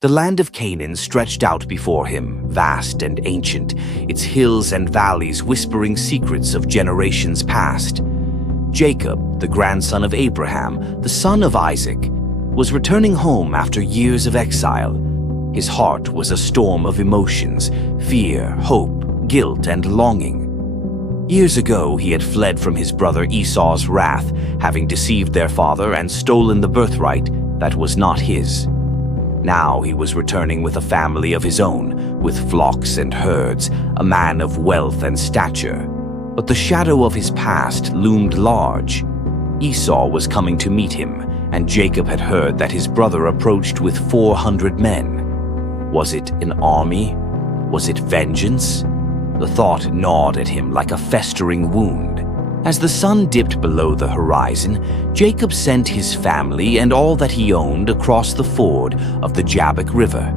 The land of Canaan stretched out before him, vast and ancient, its hills and valleys whispering secrets of generations past. Jacob, the grandson of Abraham, the son of Isaac, was returning home after years of exile. His heart was a storm of emotions, fear, hope, guilt, and longing. Years ago, he had fled from his brother Esau's wrath, having deceived their father and stolen the birthright that was not his. Now he was returning with a family of his own, with flocks and herds, a man of wealth and stature. But the shadow of his past loomed large. Esau was coming to meet him, and Jacob had heard that his brother approached with 400 men. Was it an army? Was it vengeance? The thought gnawed at him like a festering wound. As the sun dipped below the horizon, Jacob sent his family and all that he owned across the ford of the Jabbok River.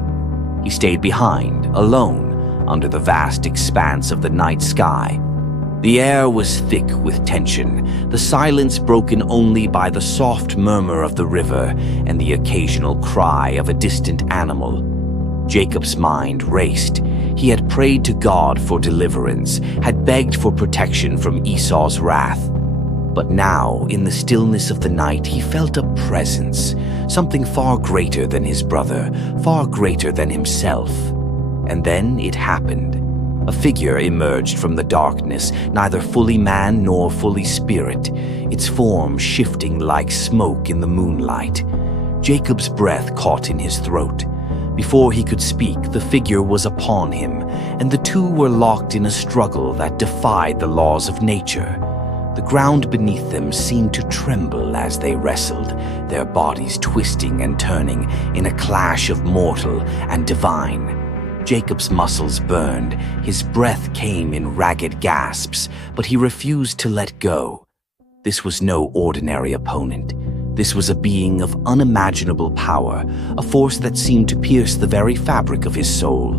He stayed behind, alone, under the vast expanse of the night sky. The air was thick with tension, the silence broken only by the soft murmur of the river and the occasional cry of a distant animal. Jacob's mind raced. He had prayed to God for deliverance, had begged for protection from Esau's wrath. But now, in the stillness of the night, he felt a presence, something far greater than his brother, far greater than himself. And then it happened. A figure emerged from the darkness, neither fully man nor fully spirit, its form shifting like smoke in the moonlight. Jacob's breath caught in his throat. Before he could speak, the figure was upon him, and the two were locked in a struggle that defied the laws of nature. The ground beneath them seemed to tremble as they wrestled, their bodies twisting and turning in a clash of mortal and divine. Jacob's muscles burned, his breath came in ragged gasps, but he refused to let go. This was no ordinary opponent. This was a being of unimaginable power, a force that seemed to pierce the very fabric of his soul.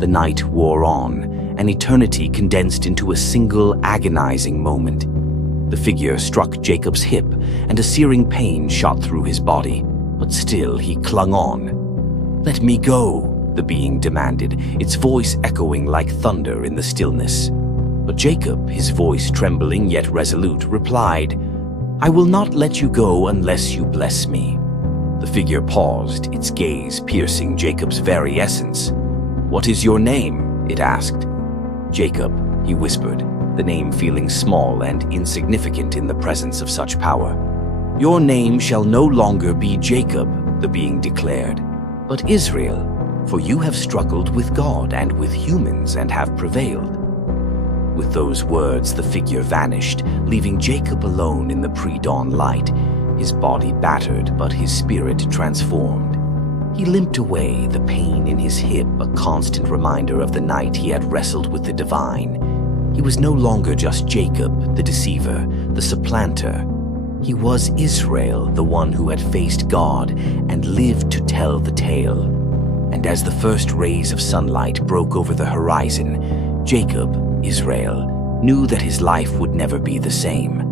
The night wore on, and eternity condensed into a single agonizing moment. The figure struck Jacob's hip, and a searing pain shot through his body, but still he clung on. "Let me go," the being demanded, its voice echoing like thunder in the stillness. But Jacob, his voice trembling yet resolute, replied, "I will not let you go unless you bless me." The figure paused, its gaze piercing Jacob's very essence. "What is your name?" it asked. "Jacob," he whispered, the name feeling small and insignificant in the presence of such power. "Your name shall no longer be Jacob," the being declared, "but Israel, for you have struggled with God and with humans and have prevailed." With those words, the figure vanished, leaving Jacob alone in the pre-dawn light, his body battered but his spirit transformed. He limped away, the pain in his hip a constant reminder of the night he had wrestled with the divine. He was no longer just Jacob, the deceiver, the supplanter. He was Israel, the one who had faced God and lived to tell the tale. And as the first rays of sunlight broke over the horizon, Jacob, Israel, knew that his life would never be the same.